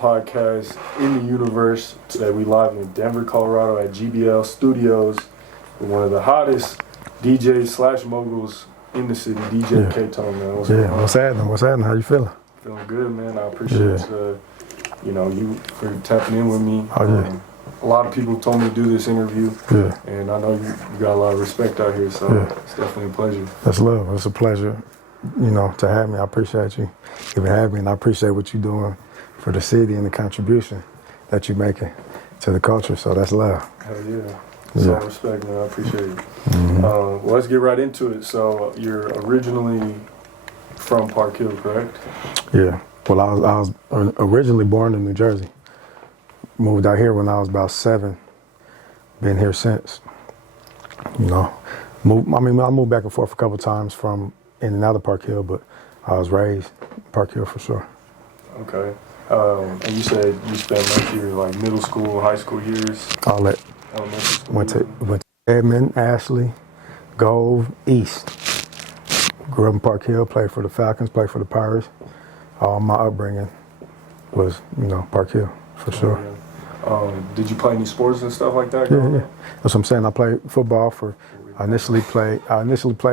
podcast in the universe. Today we live in Denver, Colorado at GBL Studios with one of the hottest DJs slash moguls in the city, DJ Ktone, man. What's happening? What's happening? How you feeling? Feeling good, man. I appreciate you for tapping in with me. A lot of people told me to do this interview, and I know you got a lot of respect out here, so it's definitely a pleasure. That's love. It's a pleasure, to have me. I appreciate you even having me, and I appreciate what you're doing for the city and the contribution that you're making to the culture, so that's love. Hell yeah. It's all respect, man. I appreciate it. Well, let's get right into it. So you're originally from Park Hill, correct? Yeah. Well, I was originally born in New Jersey. Moved out here when I was about 7. Been here since. I moved back and forth a couple times from in and out of Park Hill, but I was raised Park Hill for sure. Okay. And you said you spent most of your middle school, high school years. All that. Elementary school. Went to Edmond, Ashley, Gove, East. Grew up in Park Hill, played for the Falcons, played for the Pirates. All my upbringing was, Park Hill for sure. Yeah. Did you play any sports and stuff like that? Yeah. That's what I'm saying. I played football I initially played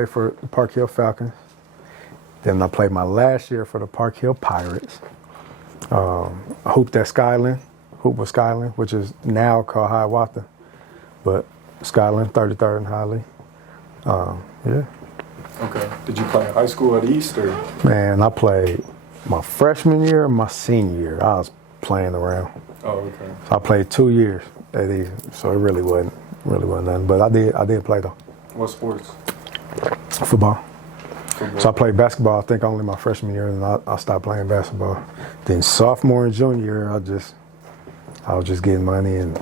for the Park Hill Falcons. Then I played my last year for the Park Hill Pirates. I hooped at Skyland, which is now called Hiawatha, but Skyland, 33rd and Highly. Okay. Did you play in high school at East or? Man, I played my freshman year and my senior year. I was playing around. Oh, okay. So I played 2 years at East, so it really wasn't nothing. But I did play though. What sports? Football. So I played basketball, I think only my freshman year, and I stopped playing basketball. Then sophomore and junior year, I was just getting money and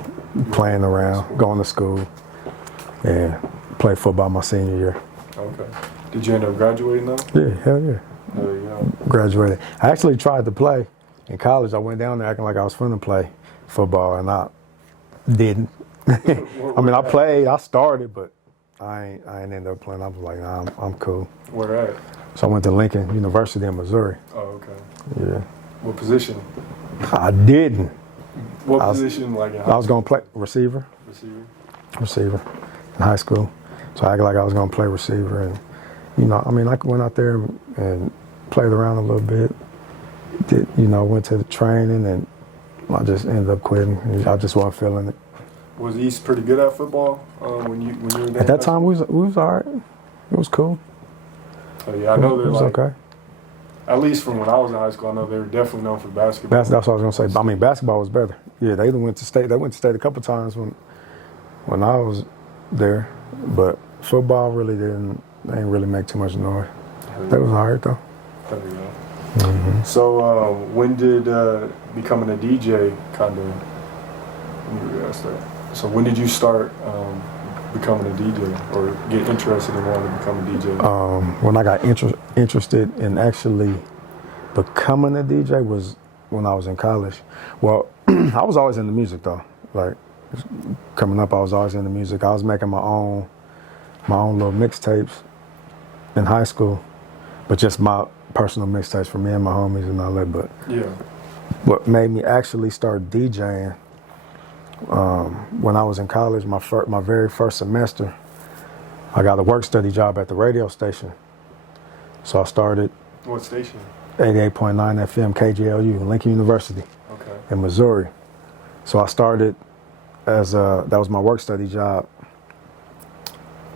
playing around, going to school, and played football my senior year. Okay. Did you end up graduating though? Yeah, hell yeah. There you go. Graduated. I actually tried to play in college. I went down there acting like I was fun to play football, and I didn't. I played, I started, but I ain't ended up playing. I was like, nah, I'm cool. Where at? So I went to Lincoln University in Missouri. Oh, okay. Yeah. What position? I didn't. What position? I was going to play receiver. Receiver in high school. So I acted like I was going to play receiver. And, I went out there and played around a little bit. Went to the training, and I just ended up quitting. I just wasn't feeling it. Was East pretty good at football when you were there? At that time, we was all right. It was cool. Oh, yeah, I know it was okay. At least from when I was in high school, I know they were definitely known for basketball. That's what I was gonna say. Basketball was better. Yeah, they went to state. They went to state a couple times when I was there, but football really didn't. They didn't really make too much noise. That was all right though. There you go. So when did becoming a DJ kind of? Let me ask that. So when did you start becoming a DJ or get interested in wanting to become a DJ? When I got interested in actually becoming a DJ was when I was in college. Well, I was always into music though. Like coming up, I was always into music. I was making my own little mixtapes in high school, but just my personal mixtapes for me and my homies and all that. But what made me actually start DJing when I was in college, my very first semester, I got a work-study job at the radio station. So I started. What station? 88.9 FM KJLU, Lincoln University in Missouri. So I started that was my work-study job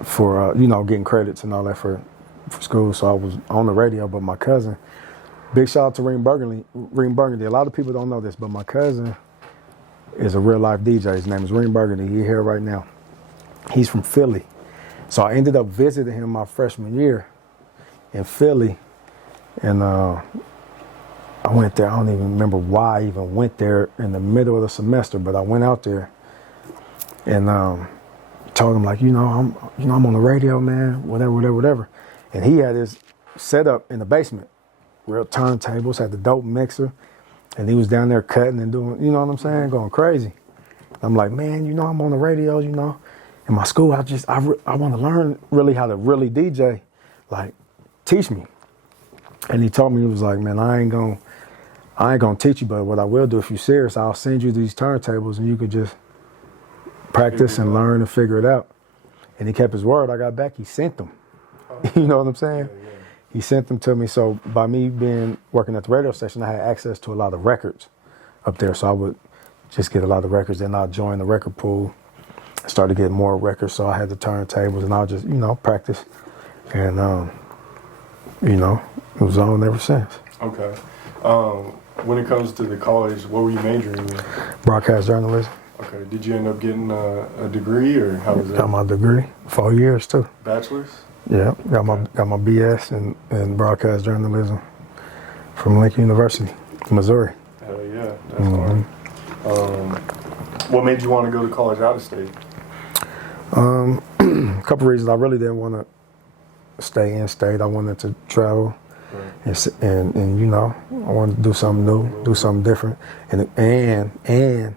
for, getting credits and all that for school. So I was on the radio, but my cousin, big shout out to Reem Burgundy. A lot of people don't know this, but my cousin is a real life DJ. His name is Reem Burgundy. He's here right now. He's from Philly. So I ended up visiting him my freshman year in Philly. And I went there. I don't even remember why I even went there in the middle of the semester, but I went out there and told him I'm on the radio, man, whatever. And he had his setup in the basement, real turntables, had the dope mixer. And he was down there cutting and doing, you know what I'm saying, going crazy. I'm like, man, I'm on the radio, in my school, I want to learn really how to really DJ, like, teach me. And he told me, he was like, man, I ain't gonna I ain't gonna teach you, but what I will do, if you're serious, I'll send you these turntables and you could just practice and learn and figure it out. And he kept his word. I got back, he sent them. You know what I'm saying? Yeah. He sent them to me. So by me working at the radio station, I had access to a lot of records up there. So I would just get a lot of records. Then I'd join the record pool, started getting more records. So I had the turntables and I'll just, practice. And, it was on ever since. Okay. When it comes to the college, what were you majoring in? Broadcast journalism. Okay. Did you end up getting a degree, or how was that? Got my degree, 4 years too. Bachelor's? Yeah, got my BS in broadcast journalism from Lincoln University, Missouri. Hell yeah, that's hard. What made you want to go to college out of state? A couple reasons. I really didn't want to stay in state. I wanted to travel, right. and I wanted to do something new, do something different, and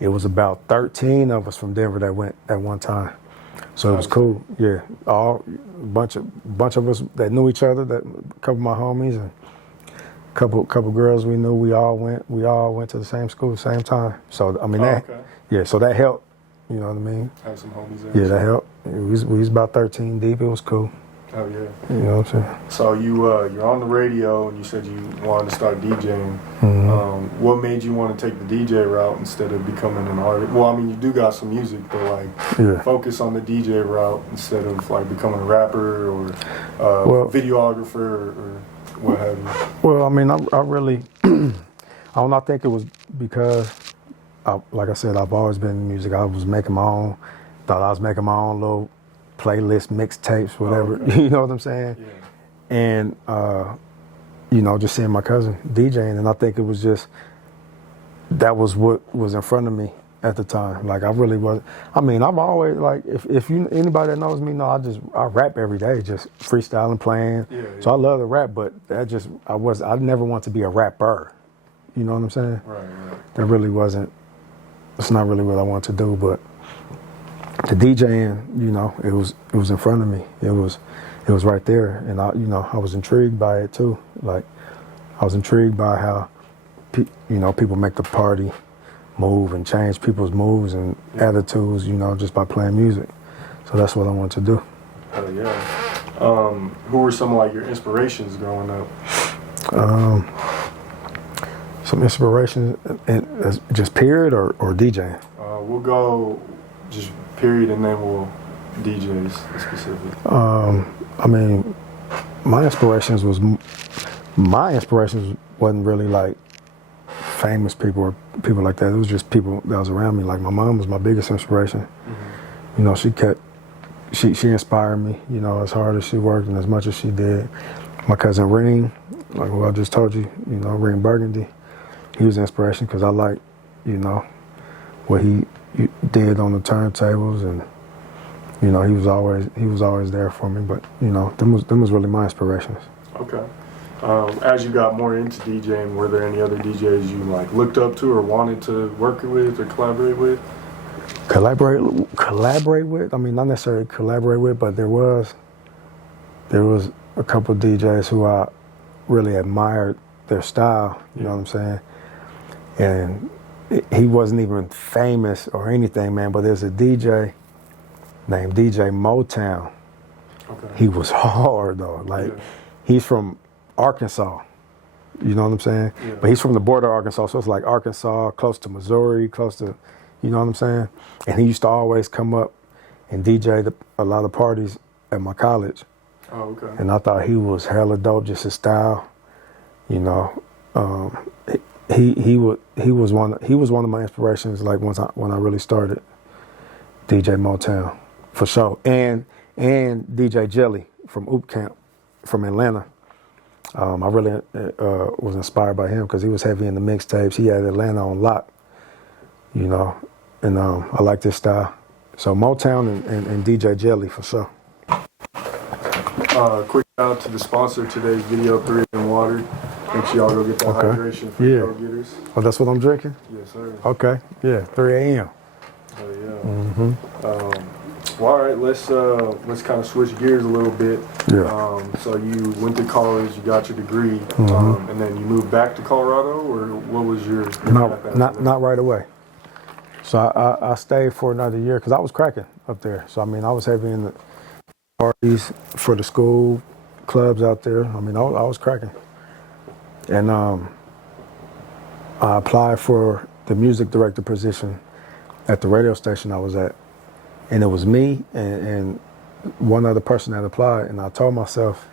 it was about 13 of us from Denver that went at one time. So it was cool, yeah. A bunch of us that knew each other, a couple of my homies and a couple girls we knew. We all went to the same school, same time. So I mean so that helped. You know what I mean? Have some homies there. Yeah, that helped. We was about 13 deep. It was cool. Oh yeah. You know what I'm saying? So you're on the radio and you said you wanted to start DJing. Mm-hmm. What made you want to take the DJ route instead of becoming an artist? Well, I mean, you do got some music, but focus on the DJ route instead of becoming a rapper or videographer or what have you. Well, I mean, I really, I think it was because, like I said, I've always been in music. I was making my own, thought I was making my own little playlist, mixtapes, whatever. Oh, okay. You know what I'm saying? Yeah. And just seeing my cousin DJing, and I think it was just that was what was in front of me at the time. Like I really was. I mean, I've always if anybody that knows me know I rap every day, just freestyling, playing. Yeah. So I love to rap, but I never want to be a rapper. You know what I'm saying? Right. That really wasn't. It's not really what I want to do, but. The DJing, it was in front of me. It was right there, and I was intrigued by it too. Like, I was intrigued by how, people make the party move and change people's moves and attitudes, just by playing music. So that's what I want to do. Hell yeah. Who were some of your inspirations growing up? Some inspirations, just period or DJing. We'll go just period, and then we'll DJs specific. I mean, my inspirations wasn't really famous people or people like that. It was just people that was around me. Like my mom was my biggest inspiration. Mm-hmm. She inspired me. As hard as she worked and as much as she did. My cousin Ring, who I just told you, Ring Burgundy, he was an inspiration because I liked, what he did on the turntables, and he was always there for me. But them was really my inspirations. Okay. As you got more into DJing, were there any other DJs you looked up to or wanted to work with or collaborate with? Collaborate with? I mean, not necessarily collaborate with, but there was a couple of DJs who I really admired their style. You know what I'm saying? And he wasn't even famous or anything, man, but there's a DJ named DJ Motown. Okay. He was hard, though. He's from Arkansas. You know what I'm saying? Yeah. But he's from the border of Arkansas, so it's like Arkansas, close to Missouri, close to, you know what I'm saying? And he used to always come up and DJ a lot of parties at my college. Oh, okay. And I thought he was hella dope, just his style. He was one of my inspirations. When I really started, DJ Motown, for sure, and DJ Jelly from Oop Camp, from Atlanta. I really was inspired by him because he was heavy in the mixtapes. He had Atlanta on lock, and I like this style. So Motown and DJ Jelly for sure. Quick shout out to the sponsor of today's video, 3 in Water. Make sure y'all go get that hydration for go-getters. Oh, that's what I'm drinking? Yes, sir. Okay. Yeah, 3 a.m. Oh, yeah. Mm-hmm. Well, all right, let's kind of switch gears a little bit. Yeah. So you went to college, you got your degree, and then you moved back to Colorado, or what was your Not right away. So I stayed for another year because I was cracking up there. So I mean, I was heavy in the parties for the school clubs out there. I mean, I was cracking, and I applied for the music director position at the radio station I was at, and it was me and one other person that applied. And I told myself,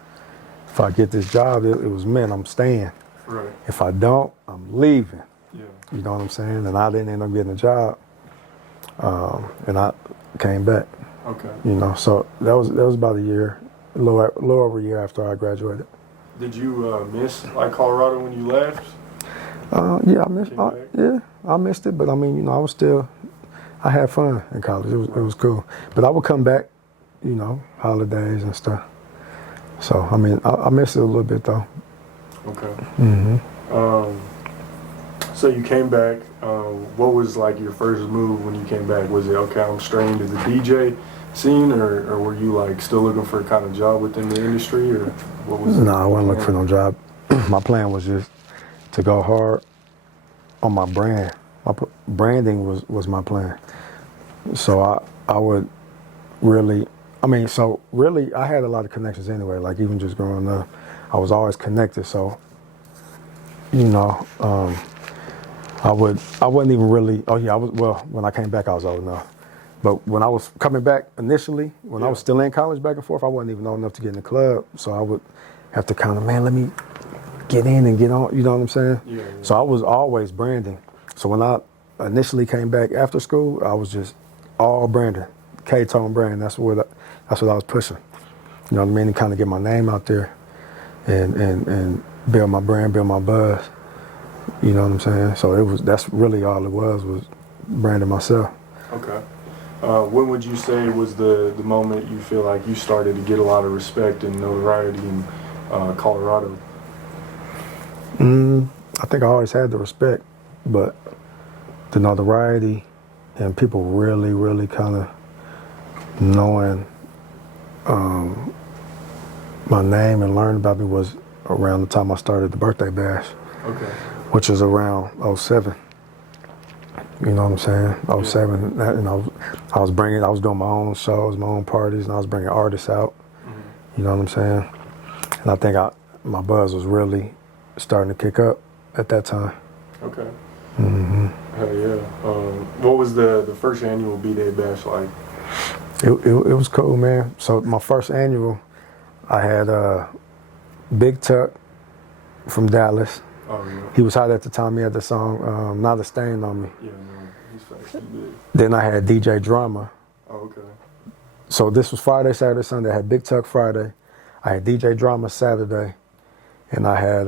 if I get this job, it was meant I'm staying. Right. If I don't, I'm leaving. Yeah. You know what I'm saying? And I didn't end up getting a job, and I came back. Okay. You know, so that was about a year, a little over a year after I graduated. Did you miss like Colorado when you left? Yeah, I missed it, but I mean, you know, I had fun in college. It was cool. But I would come back, you know, holidays and stuff. So I mean, I missed it a little bit though. Okay. So you came back. What was like your first move when you came back? Was it, okay, I'm straight into the DJ scene, or were you like still looking for a kind of job within the industry, or what was it? No, I wasn't looking for no job. My plan was just to go hard on my brand. Branding was my plan. So I would really, I had a lot of connections anyway. Like even just growing up, I was always connected. So, you know, I wasn't even really. Oh yeah, when I came back, I was old enough. But when I was coming back initially, when I was still in college back and forth, I wasn't even old enough to get in the club. So I would have to kind of, let me get in and get on. You know what I'm saying? Yeah. So I was always branding. So when I initially came back after school, I was just all branding, Ktone brand. That's what I was pushing. You know what I mean? And kind of get my name out there, and build my brand, build my buzz. You know what I'm saying? So that's really all it was branding myself. Okay. When would you say was the moment you feel like you started to get a lot of respect and notoriety in Colorado? I think I always had the respect, but the notoriety and people really, really kind of knowing my name and learning about me was around the time I started the birthday bash. Okay. Which is around 07. You know what I'm saying? 07. Yeah. And I was doing my own shows, my own parties, and I was bringing artists out. Mm-hmm. You know what I'm saying? And I think my buzz was really starting to kick up at that time. Okay. Mm-hmm. Hell yeah. What was the first annual B-Day Bash like? It was cool, man. So my first annual, I had Big Tuck from Dallas. Oh, yeah. He was hot at the time. He had the song "Not a Stain on Me." Yeah, man. He's actually big. Then I had DJ Drama. Oh, okay. So this was Friday, Saturday, Sunday. I had Big Tuck Friday. I had DJ Drama Saturday. And I had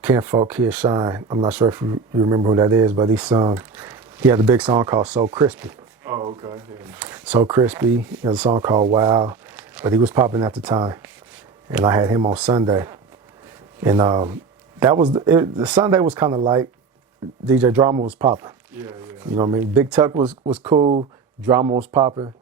Kinfolk Kid Shine. I'm not sure if you remember who that is, but he had a big song called So Crispy. Oh, okay. Yeah. So Crispy. He had a song called Wow. But he was popping at the time. And I had him on Sunday. And that was the Sunday was kind of light. DJ Drama was popping. Yeah. You know what I mean? Big Tuck was cool. Drama was popping.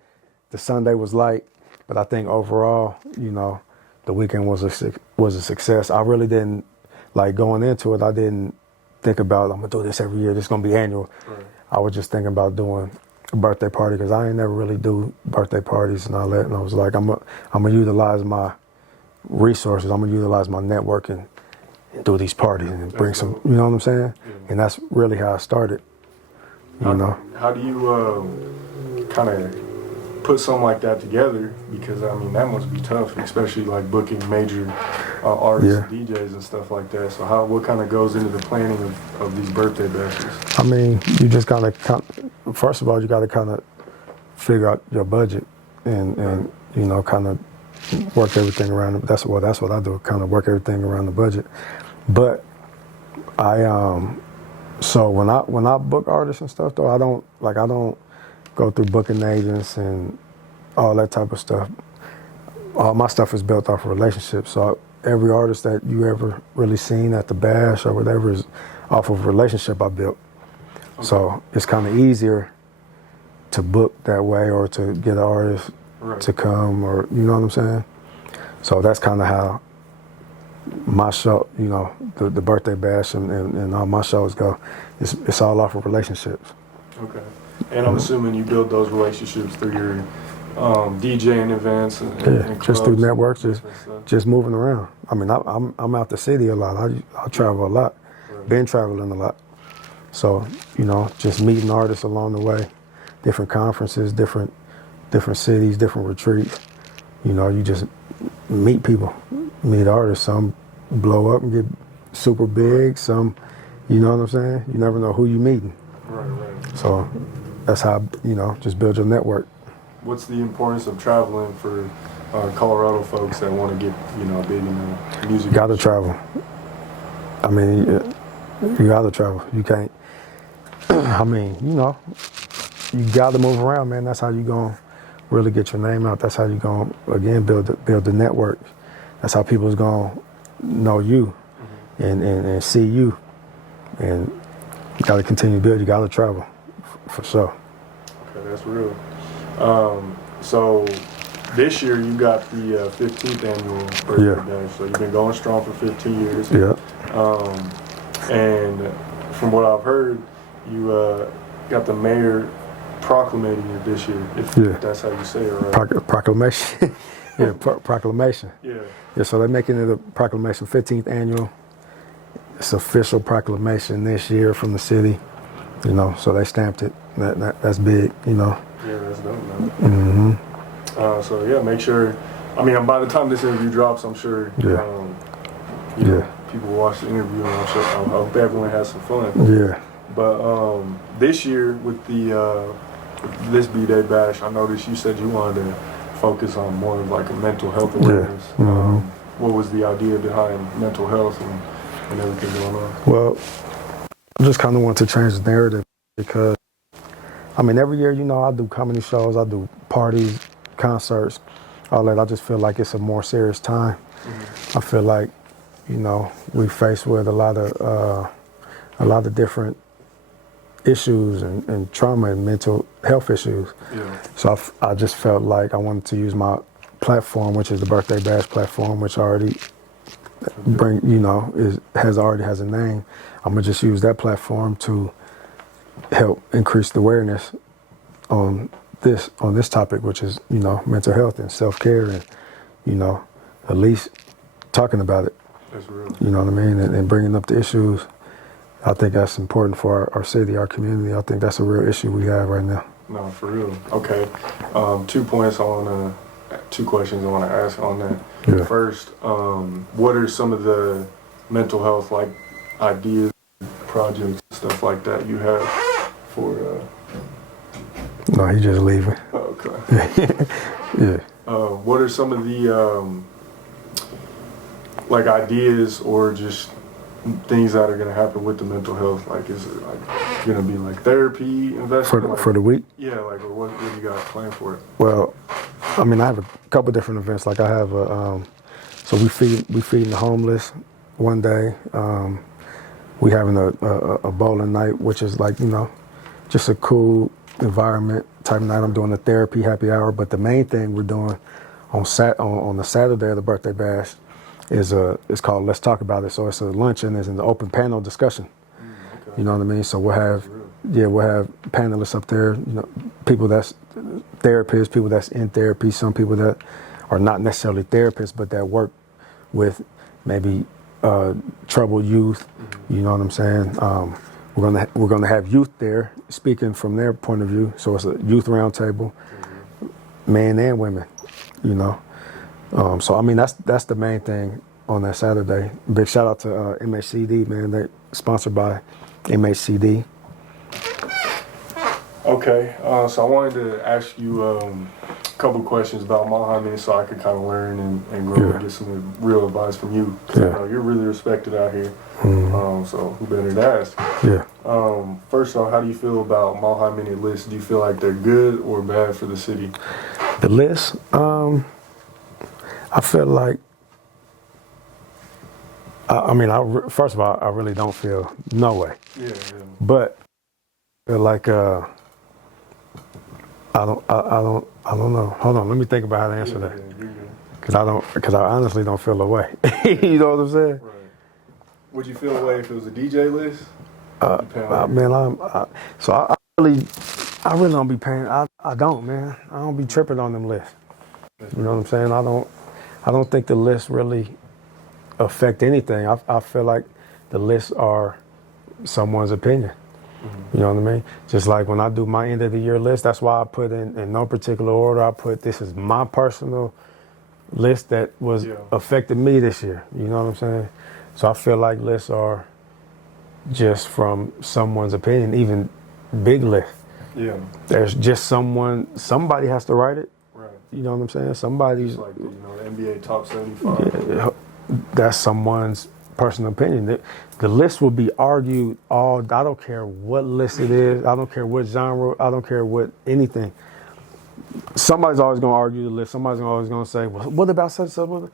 The Sunday was light. But I think overall, you know, the weekend was a success. I really didn't, like going into it, I didn't think about, I'm going to do this every year. This is going to be annual. Right. I was just thinking about doing a birthday party because I ain't never really do birthday parties and all that. And I was like, I'm going to utilize my resources. I'm going to utilize my networking and do these parties and bring some, you know what I'm saying? Yeah. And that's really how I started, you know? How do you kind of put something like that together? Because, I mean, that must be tough, especially like booking major artists and DJs and stuff like that. So what kind of goes into the planning of these birthday bashes? I mean, you just got to, first of all, you got to kind of figure out your budget and you know, kind of work everything around it. That's what I do, kind of work everything around the budget. But so when I book artists and stuff though, I don't go through booking agents and all that type of stuff. All my stuff is built off of relationships. So every artist that you ever really seen at the bash or whatever is off of a relationship I built. Okay. So it's kind of easier to book that way or to get an artist right. to come, or you know what I'm saying. So that's kind of how my show, the birthday bash and all my shows go. It's all off of relationships. Okay. And I'm assuming you build those relationships through your DJing events and Just through clubs networks, and stuff. just moving around. I mean, I'm out the city a lot. I travel a lot. Right. Been traveling a lot. So just meeting artists along the way, different conferences, different cities, different retreats. You just meet people, meet artists. Some blow up and get super big. Some, you know what I'm saying? You never know who you meeting. Right. So that's how, just build your network. What's the importance of traveling for Colorado folks that want to get, big in the music? You gotta travel. I mean, you gotta travel. You can't, I mean, you gotta move around, man. That's how you gonna really get your name out. That's how you gonna, again, build the network. That's how people's gonna know you and see you. And you gotta continue to build. You gotta travel, for sure. Okay, that's real. So this year you got the 15th annual birthday bash. So you've been going strong for 15 years. Yeah. And from what I've heard, you got the mayor proclamating it this year, if that's how you say it, right? Proclamation. Yeah, proclamation. Yeah. So they're making it a proclamation, 15th annual. It's official proclamation this year from the city. So they stamped it. That's big. Yeah, that's dope, man. So yeah, make sure. I mean, by the time this interview drops, I'm sure. People watch the interview, and I'm sure. I hope everyone has some fun. Yeah. But this year with the this B-Day bash, I noticed you said you wanted to focus on more of like a mental health awareness. What was the idea behind mental health and everything going on? Well, I just kind of want to change the narrative because, I mean, every year, I do comedy shows, I do parties, concerts, all that. I just feel like it's a more serious time. I feel like, we faced with a lot of different issues and trauma and mental health issues. Yeah. So I just felt like I wanted to use my platform, which is the Birthday Bash platform, which already has a name. I'm gonna just use that platform to help increase the awareness on this topic, which is mental health and self-care, and at least talking about it. That's real. You know what I mean, and bringing up the issues. I think that's important for our city, our community. I think that's a real issue we have right now. No, for real. Okay. 2 points on 2 questions I want to ask on that. Yeah. First, what are some of the mental health like ideas, projects, stuff like that you have for? No, he's just leaving. Okay. Yeah. What are some of the like ideas or just things that are going to happen with the mental health? Like, is it like going to be like therapy investment For the week? Yeah, like, or what do you got planned for it? Well, I mean, I have a couple different events. Like I have so we feeding the homeless one day. We having a bowling night, which is like just a cool environment type night. I'm doing a therapy happy hour, but the main thing we're doing on the Saturday of the birthday bash is it's called Let's Talk About It. So it's a luncheon, it's an open panel discussion. Okay. You know what I mean? So we'll have panelists up there, people that's therapists, people that's in therapy, some people that are not necessarily therapists, but that work with maybe troubled youth. You know what I'm saying? We're gonna have youth there speaking from their point of view. So it's a youth roundtable, men and women. So I mean that's the main thing on that Saturday. Big shout out to MHCD, man. They sponsored by MHCD. Okay, so I wanted to ask you a couple questions about Muhammad so I could kind of learn and grow and get some real advice from you. Cause I know you're really respected out here. So who better to ask? Yeah. First off, how do you feel about Mile Minute lists? Do you feel like they're good or bad for the city? The list, I feel like, first of all, I really don't feel no way. Yeah. But I feel like I don't know. Hold on, let me think about how to answer that. You're good. Because I honestly don't feel away. You know what I'm saying? Right. Would you feel away if it was a DJ list? Man, I really don't be paying. I don't, man. I don't be tripping on them lists. You know what I'm saying? I don't think the lists really affect anything. I feel like the lists are someone's opinion. You know what I mean? Just like when I do my end of the year list, that's why I put in no particular order. I put this is my personal list that was affected me this year. You know what I'm saying? So I feel like lists are just from someone's opinion, even big lists. Yeah. There's just somebody has to write it. Right. You know what I'm saying? Somebody's like the NBA top 75. That's someone's personal opinion. The list will be argued all. I don't care what list it is. I don't care what genre. I don't care what anything. Somebody's always going to argue the list. Somebody's always going to say, well, what about such and such? Yeah.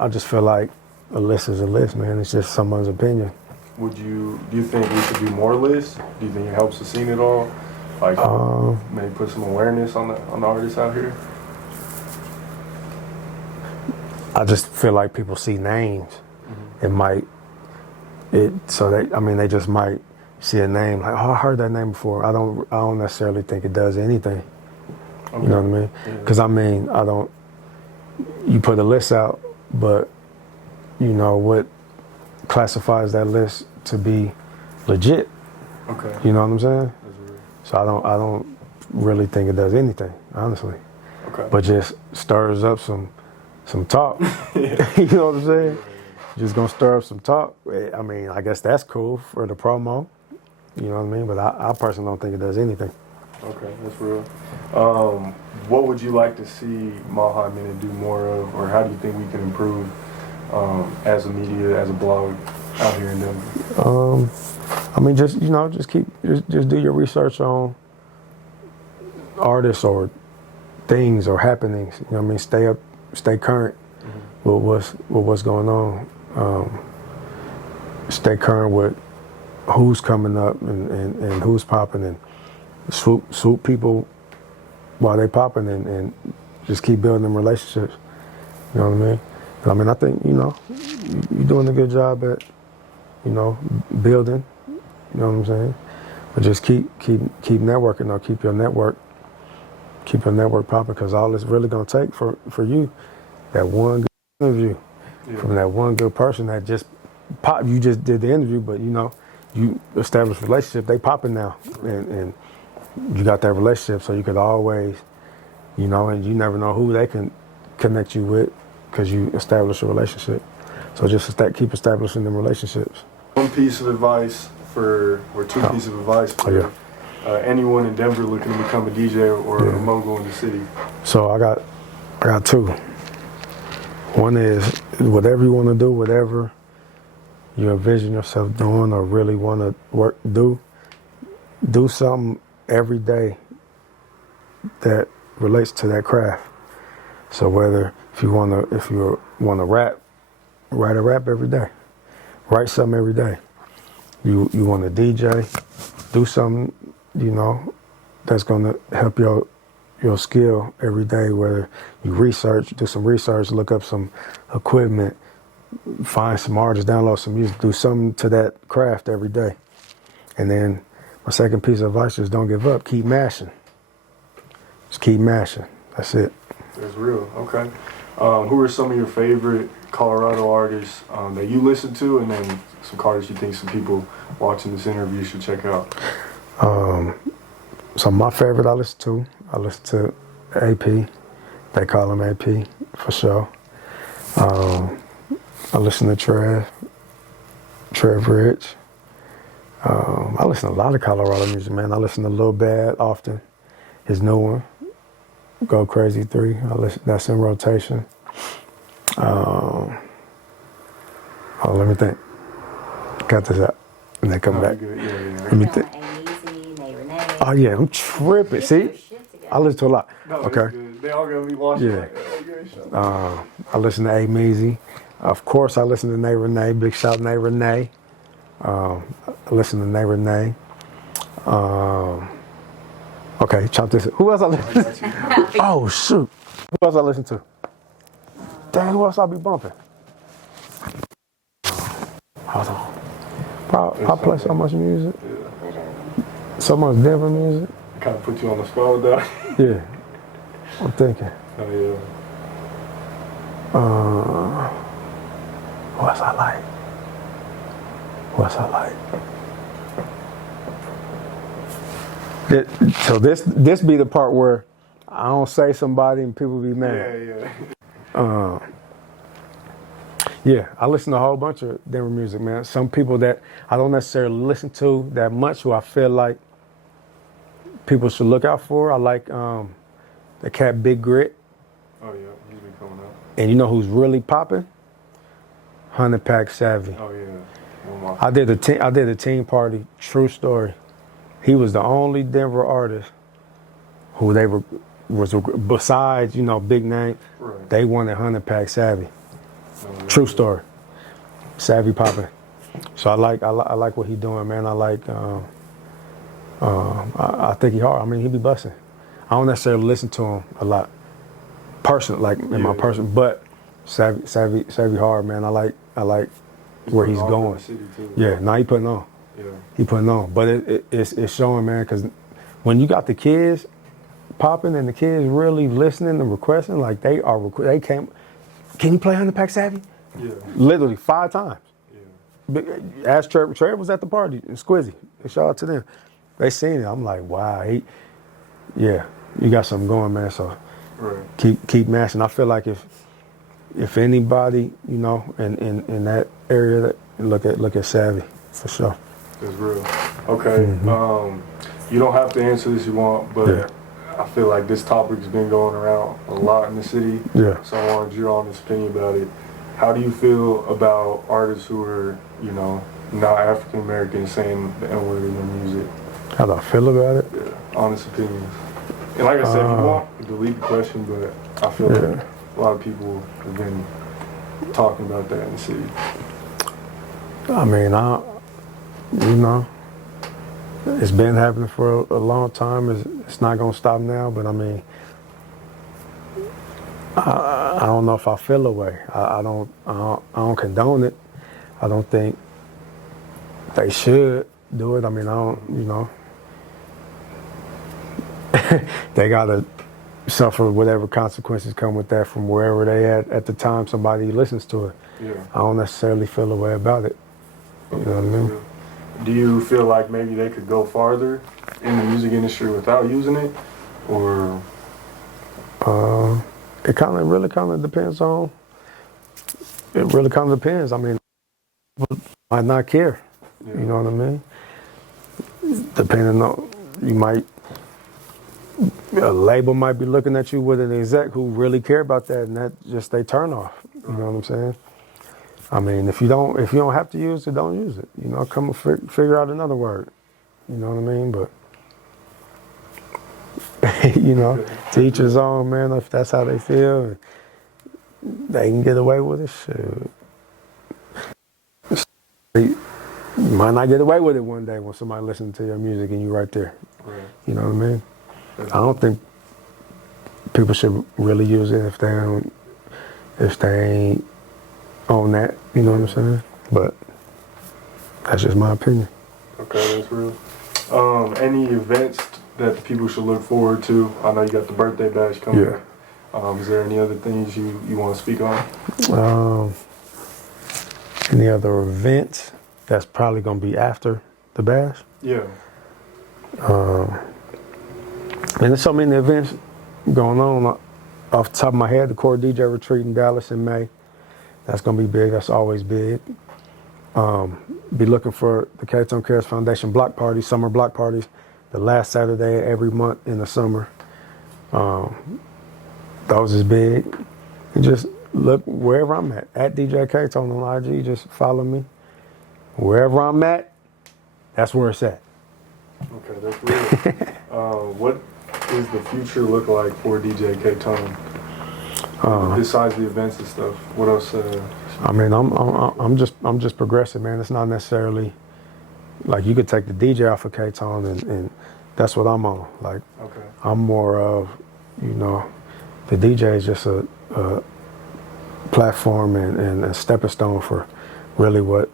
I just feel like a list is a list, man. It's just someone's opinion. Do you think we should do more lists? Do you think it helps the scene at all? Like maybe put some awareness on the artists out here? I just feel like people see names. They just might see a name like, oh, I heard that name before. I don't necessarily think it does anything. Okay. You know what I mean? Because you put a list out, but you know what classifies that list to be legit. Okay. You know what I'm saying? So I don't really think it does anything, honestly. Okay. But just stirs up some talk. You know what I'm saying? Just gonna stir up some talk. I mean, I guess that's cool for the promo. You know what I mean? But I personally don't think it does anything. Okay, that's real. What would you like to see Maha Minute do more of, or how do you think we can improve as a media, as a blog out here in Denver? Just do your research on artists or things or happenings. You know what I mean? Stay current with what's going on. Stay current with who's coming up and who's popping, and swoop people while they popping, and just keep building them relationships. You know what I mean? I think you're doing a good job at building. You know what I'm saying? But just keep networking, or keep your network popping, because all it's really gonna take for you, that one good interview from that one good person that just pop. You just did the interview, but you established a relationship. They popping now, and you got that relationship, so you could always, and you never know who they can connect you with, because you establish a relationship. So just keep establishing them relationships. One piece of advice or two pieces of advice for anyone in Denver looking to become a DJ or a mogul in the city. So I got two. One is, whatever you want to do, whatever you envision yourself doing or really want to do something every day that relates to that craft. So whether if you want to rap, write a rap every day. Write something every day. You want to DJ, do something, that's going to help your skill every day. Whether you do some research, look up some equipment, find some artists, download some music, do something to that craft every day. And then my second piece of advice is don't give up. Keep mashing. Just keep mashing. That's it. That's real. Okay. Who are some of your favorite Colorado artists that you listen to, and then some artists you think some people watching this interview should check out? So my favorite I listen to AP. They call him AP for sure. I listen to Trev Rich. I listen to a lot of Colorado music, man. I listen to Lil Bad often. His new one, Go Crazy 3. That's in rotation. Let me think. Got this out. And then come back. Good. Yeah. Let me think. Oh yeah, I'm tripping. See? I listen to a lot. No, okay. They all gonna be watching. Yeah. I listen to A Meezy. Of course, I listen to Nay Renee. Big shout Nay Renee. I listen to Nay Renee. Okay, chop this. Who else I listen to? Oh shoot. Who else I listen to? Dang, who else I be bumping? Hold on. I play so much music. So much Denver music. Kind of put you on the spot with that. Yeah. I'm thinking. Oh yeah. What else I like? What else I like? So this be the part where I don't say somebody and people be mad. Yeah. Yeah, I listen to a whole bunch of Denver music, man. Some people that I don't necessarily listen to that much, who I feel like people should look out for. I like the cat Big Grit. Oh yeah, he's been coming up. And you know who's really popping? 100 Pack Savvy. Oh yeah. I did a team party. True story. He was the only Denver artist who was besides big name. Right. They wanted 100 Pack Savvy. Oh, yeah. True story. Savvy popping. So I like what he doing, man. I like. I think he hard. I mean, he be busting. I don't necessarily listen to him a lot, my person, but savvy hard, man. I like where he's going. Yeah, now he putting on. Yeah. He putting on, but it's showing, man, because when you got the kids popping and the kids really listening and requesting, like they came. Can you play 100 Pack Savvy? Yeah. Literally 5 times. Yeah. Ask Trevor was at the party and Squizzy. Shout out to them. They seen it. I'm like, wow, you got something going, man. So right. keep mashing. I feel like if anybody, in that area, that look at Savvy for sure. That's real. Okay. Mm-hmm. You don't have to answer this if you want, but yeah. I feel like this topic's been going around a lot in the city. Yeah. So I wanted your honest opinion about it. How do you feel about artists who are, not African American saying the N-word in their music? How do I feel about it? Yeah. Honest opinions. And like I said, if you want, delete the question, but I feel like a lot of people have been talking about that in the city. I mean, it's been happening for a long time. It's not gonna stop now. But I mean, I don't know if I feel the way. I don't condone it. I don't think they should do it. I mean, I don't. They gotta suffer whatever consequences come with that from wherever they at the time somebody listens to it. Yeah. I don't necessarily feel a way about it. You know what I mean? Do you feel like maybe they could go farther in the music industry without using it, or? It really depends on. It really kind of depends. I mean, people might not care. Yeah. You know what I mean? Depending on, a label might be looking at you with an exec who really care about that, and that just they turn off. You know what I'm saying? I mean, if you don't have to use it, don't use it. Come figure out another word. You know what I mean? But to each his own, man. If that's how they feel, they can get away with it. Shit. You might not get away with it one day when somebody listens to your music and you right there. Right. You know what I mean? I don't think people should really use it if they ain't on that. You know what I'm saying? But that's just my opinion. Okay, that's real. Any events that the people should look forward to? I know you got the birthday bash coming up. Is there any other things you want to speak on? Any other events that's probably going to be after the bash? Yeah. And there's so many events going on. Off the top of my head, the Core DJ Retreat in Dallas in May. That's going to be big. That's always big. Be looking for the Ktone Cares Foundation block parties, summer block parties, the last Saturday every month in the summer. Those is big. And just look wherever I'm at DJ Ktone on IG. Just follow me. Wherever I'm at, that's where it's at. Okay, that's real. What does the future look like for DJ Ktone? Besides the events and stuff, what else? I mean, I'm just progressive, man. It's not necessarily like you could take the DJ off of Ktone and that's what I'm on. Like, Okay. I'm more of, you know, the DJ is just a platform and a stepping stone for really what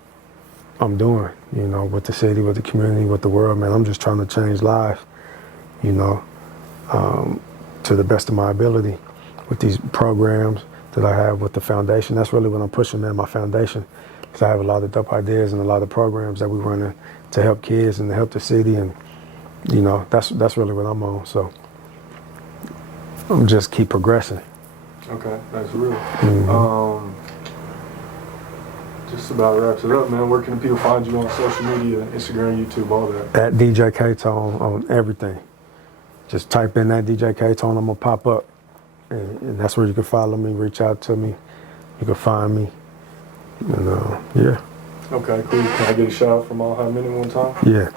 I'm doing, you know, with the city, with the community, with the world, man. I'm just trying to change lives, you know, to the best of my ability with these programs that I have with the foundation. That's really what I'm pushing, man, my foundation, because I have a lot of dope ideas and a lot of programs that we run to help kids and to help the city, and, you know, that's really what I'm on. So I'm just keep progressing. Okay, that's real. Just about wraps it up, man. Where can people find you on social media, Instagram, YouTube, all that? At DJ Ktone on everything. Just type in that DJ Ktone, I'm gonna pop up. And that's where you can follow me, reach out to me. You can find me. And yeah. Okay, cool. Can I get a shout out from All High Minute one time? Yeah.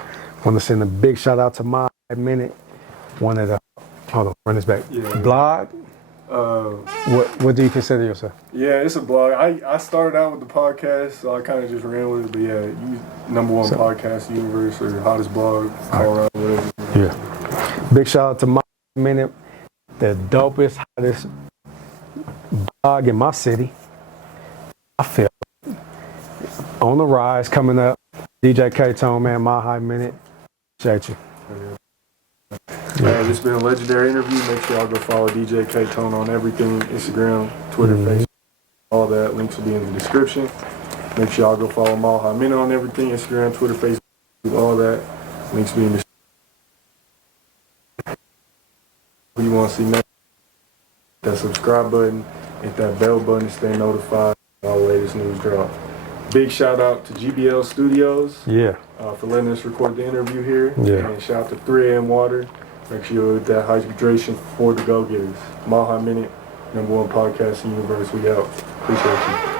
Want to send a big shout out to My Minute. One of the, hold on, run this back. Yeah. Blog. What do you consider yourself? Yeah, it's a blog. I started out with the podcast, so I kind of just ran with it. But yeah, you #1 podcast universe or hottest blog, Colorado, whatever. Yeah. Big shout out to My Minute, the dopest, hottest blog in my city. I feel on the rise, coming up. DJ Ktone, man, My High Minute. Appreciate you. This has been a legendary interview. Make sure y'all go follow DJ Ktone on everything, Instagram, Twitter, Facebook, all that. Links will be in the description. Make sure y'all go follow All High Minute on everything, Instagram, Twitter, Facebook, all that. Links will be in the description. What you want to see next? Hit that subscribe button, hit that bell button to stay notified of all the latest news drop. Big shout out to GBL Studios. Yeah. For letting us record the interview here. Yeah. And shout out to 3 AM Water. Make sure you get that hydration for the go-getters. Mile High Minute, #1 podcast in the universe. We out. Appreciate you.